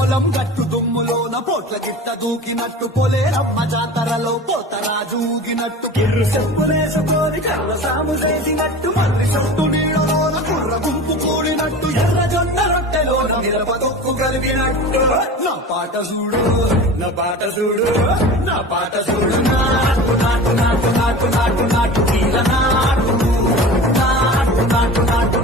పొలం గట్టు దుమ్ములోన పోట్ల గిట్ట దూకినట్టు పొలేరమ్మ జాతరలో పోతరాజు ఊగినట్టు కిర్రు చెప్పులేసుకొని కర్ర సాము చేసినట్టు మర్రి చుట్టూ నీడలోన కుర్ర గుంపు కూడినట్టు ఎర్ర జొన్న రొట్టెలోన మిరప తొక్కు కలిగినట్టు నా పాట చూడు నా పాట చూడు నా పాట చూడు నాటు నాటు నాటు నాటు నాటు నాటు తీల నాటు నాటు నాటు నాటు